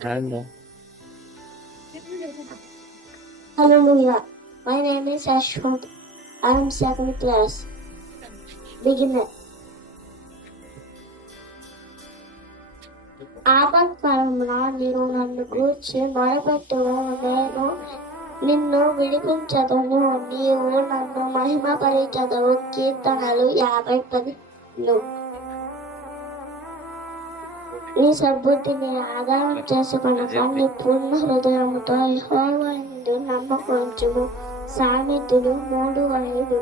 Hello. Hallelujah. My name is Ashwat. I am second class. Beginner. ఆపత్కాలంలో నీవు నన్ను గూర్చి మొరపెట్టుము, నేను నిన్ను విడిపించదను, నీవు నన్ను మహిమపరచదవు. కీర్తనలు 50:10. నీ సద్బుద్ధిని ఆధారం చేసుకొనక నీ పూర్ణ హృదయముతో యెహోవా యందు నమ్మకముంచుము. సామెతలు 3:5.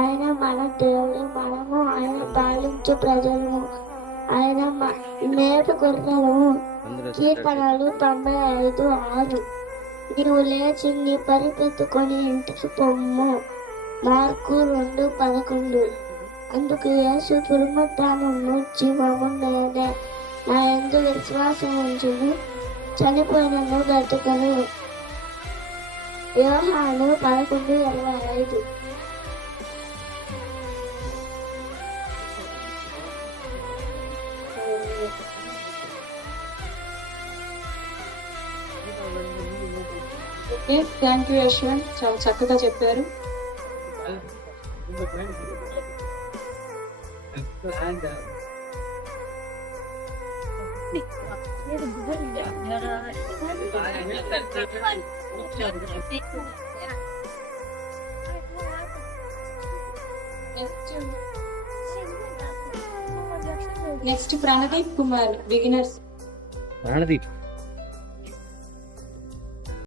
ఆయన మన దేవుడు, మనము ఆయన పాలించు ప్రజలము, ఆయన మేపు గొర్రెలము. కీర్తనలు 95:6. నీవు లేచి నీ పరిపెత్తుకొని ఇంటికి పొమ్ము. మార్కు 2:11. అందుకు యేసు పునరుత్థానమును జీవము నేనే, నా యందు విశ్వాసం ఉంచుము, చనిపోయినను బ్రతుకను. యోహాను 11:25. ఓకే, థ్యాంక్ యూ యశ్వంత్, చాలా చక్కగా చెప్పారు. Next Pranadeep Kumar, beginners. Pranadip.